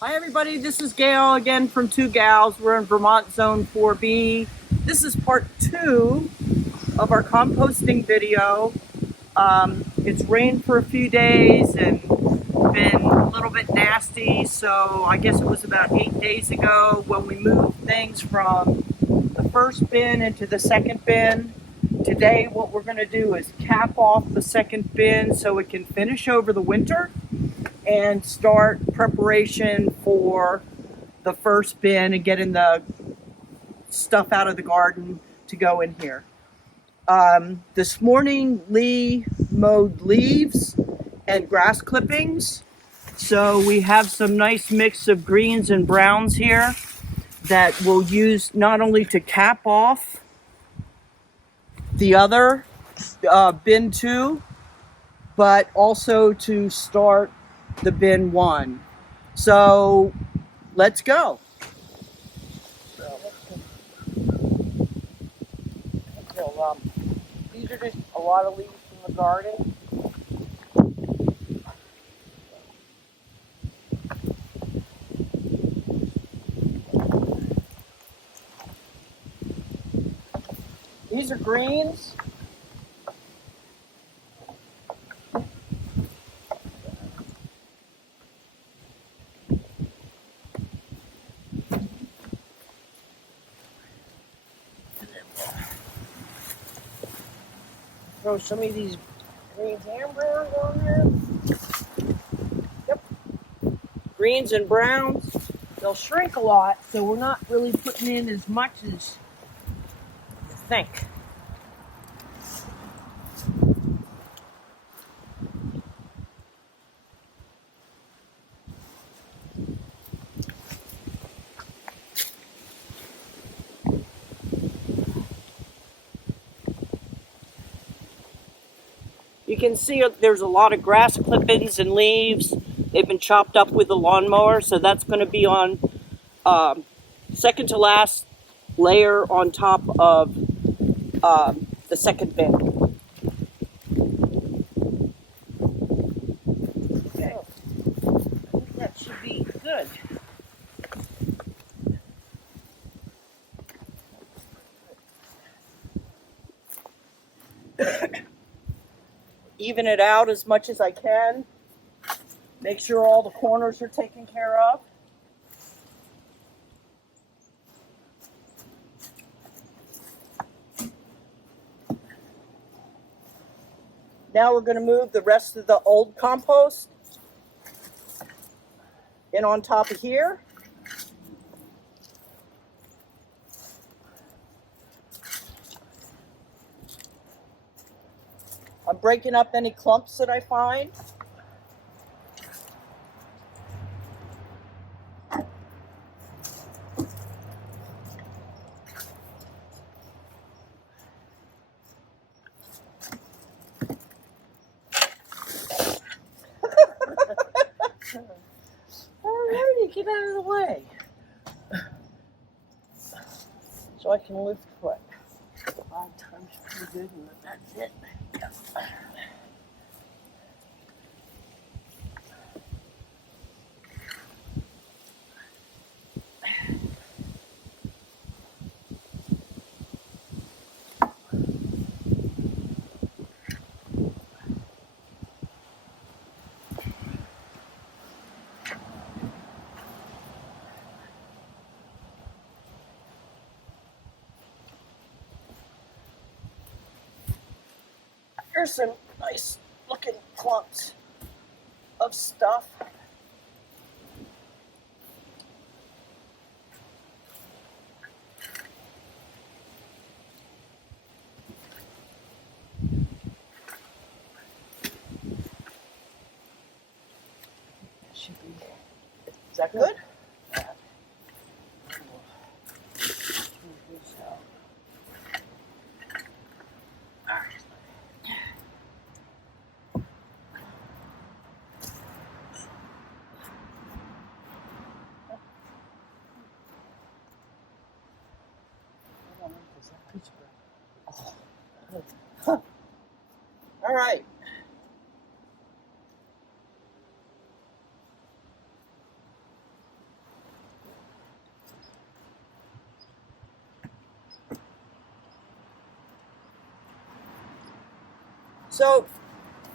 Hi everybody, this is Gail again from Two Gals. We're in Vermont Zone 4B. This is part 2 of our composting video. It's rained for a few days and been a little bit nasty, so I guess it was about 8 days ago when we moved things from the first bin into the second bin. Today what we're going to do is cap off the second bin so it can finish over the winter and start preparation for the first bin and getting the stuff out of the garden to go in here. This morning, Lee mowed leaves and grass clippings. So we have some nice mix of greens and browns here that we'll use not only to cap off the other bin 2, but also to start the bin 1. So let's go. These are just a lot of leaves from the garden. These are greens. Throw some of these greens and browns on there. Yep. Greens and browns. They'll shrink a lot, so we're not really putting in as much as you think. You can see there's a lot of grass clippings and leaves. They've been chopped up with the lawnmower, so that's going to be on second to last layer on top of the second bin. Okay. I think that should be good. Even it out as much as I can. Make sure all the corners are taken care of. Now we're going to move the rest of the old compost in on top of here. I'm breaking up any clumps that I find. Alrighty, get out of the way. So I can lift what? 5 times pretty good, and that's it. Here's some nice looking clumps of stuff. Should be. Is that good? All right. So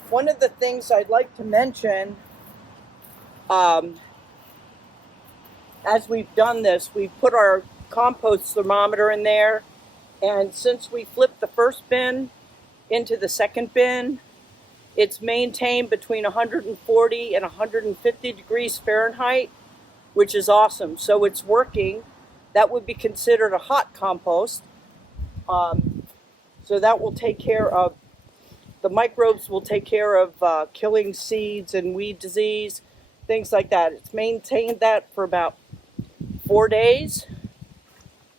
one of the things I'd like to mention, as we've done this, we've put our compost thermometer in there, and since we flipped the first bin into the second bin, it's maintained between 140 and 150 degrees Fahrenheit, which is awesome. So it's working. That would be considered a hot compost. So that will take care of, the microbes will take care of killing seeds and weed disease, things like that. It's maintained that for about 4 days.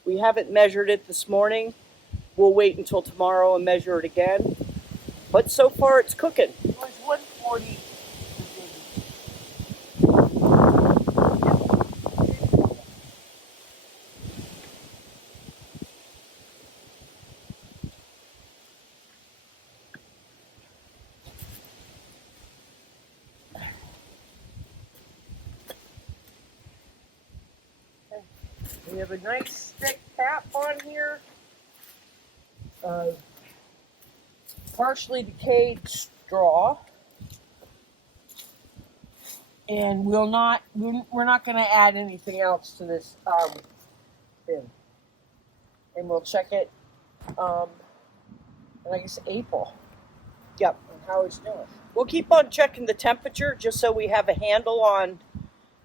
We haven't measured it this morning. We'll wait until tomorrow and measure it again. But so far it's cooking. It was 140. We have a nice thick cap on here. Partially decayed straw. And we're not going to add anything else to this bin. And we'll check it in, I guess, April. Yep. And how it's doing. We'll keep on checking the temperature just so we have a handle on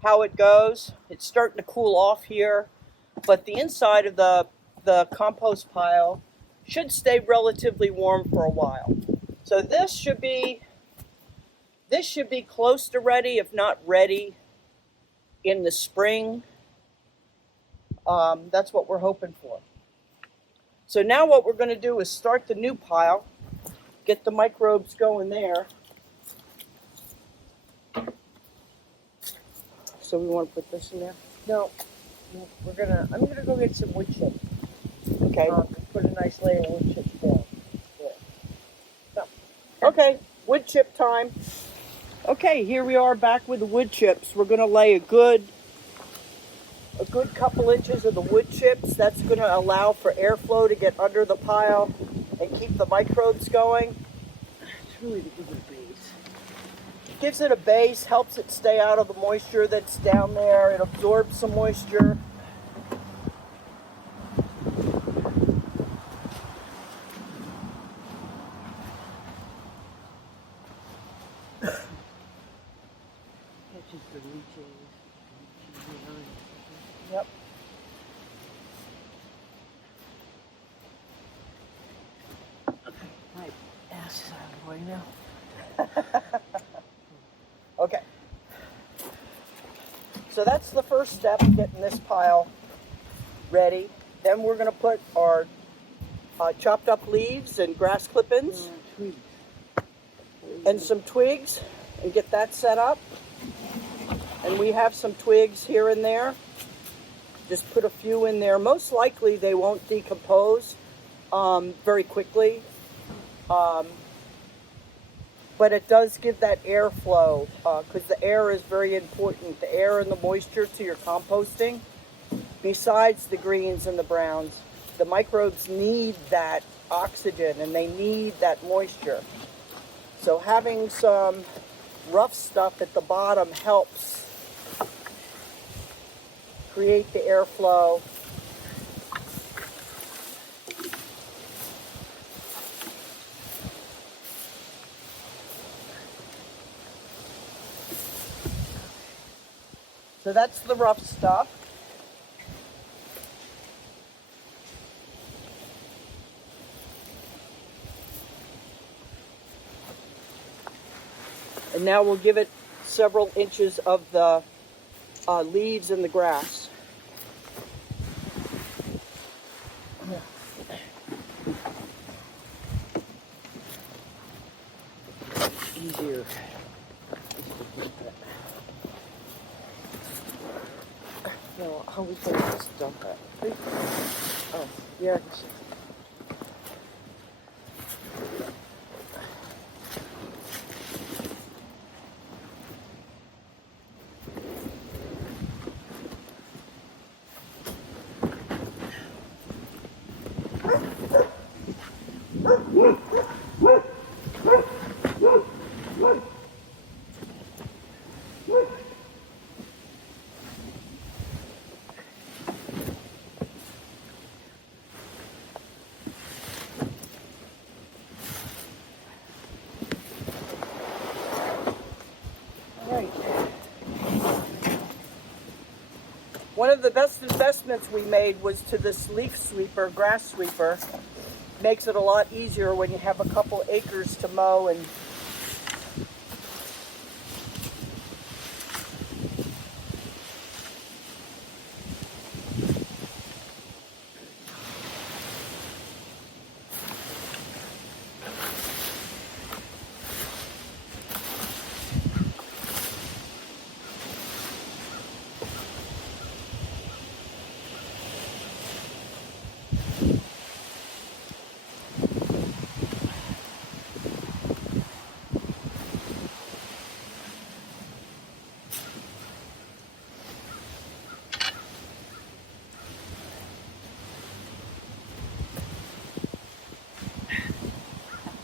how it goes. It's starting to cool off here, but the inside of the compost pile should stay relatively warm for a while. So this should be close to ready, if not ready, in the spring. That's what we're hoping for. So now what we're going to do is start the new pile, get the microbes going there. So we want to put this in there? No, I'm gonna go get some wood chips. Okay. Put a nice layer of wood chips down. There. So, Okay, wood chip time. Okay, here we are back with the wood chips. We're going to lay a good couple inches of the wood chips. That's going to allow for airflow to get under the pile and keep the microbes going. it's really to give it a base. Gives it a base, helps it stay out of the moisture that's down there. It absorbs some moisture. Catches the leaching. Yep. My ass is out of the way now. Okay. So that's the first step, getting this pile ready. Then we're going to put our chopped up leaves and grass clippings Twigs. and some twigs and get that set up. And we have some twigs here and there. Just put a few in there. Most likely they won't decompose very quickly. But it does give that airflow because the air is very important. The air and the moisture to your composting, besides the greens and the browns. The microbes need that oxygen and they need that moisture. So having some rough stuff at the bottom helps create the airflow. So that's the rough stuff. And now we'll give it several inches of the leaves and the grass. Easier. No, how we going to dump it? Oh, yeah. Right. One of the best investments we made was to this leaf sweeper, grass sweeper. Makes it a lot easier when you have a couple acres to mow and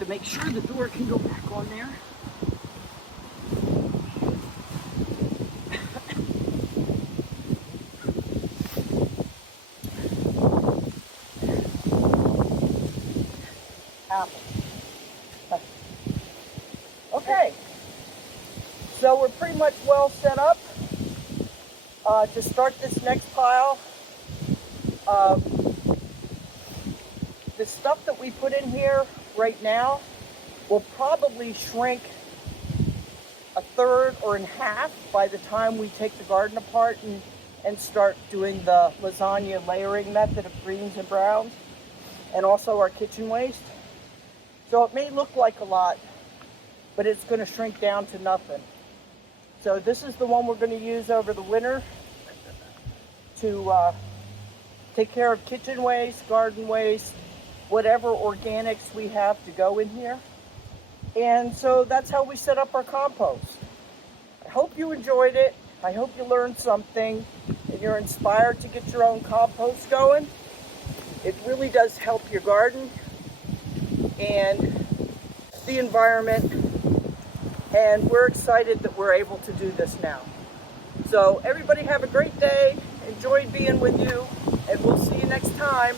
to make sure the door can go back on there. Apple. Okay, so we're pretty much well set up to start this next pile. The stuff that we put in here right now will probably shrink a third or in half by the time we take the garden apart and start doing the lasagna layering method of greens and browns, and also our kitchen waste. So it may look like a lot, but it's going to shrink down to nothing. So this is the one we're going to use over the winter to take care of kitchen waste, garden waste, whatever organics we have to go in here. And so that's how we set up our compost. I hope you enjoyed it. I hope you learned something and you're inspired to get your own compost going. It really does help your garden and the environment. And we're excited that we're able to do this now. So everybody have a great day. Enjoyed being with you, and we'll see you next time.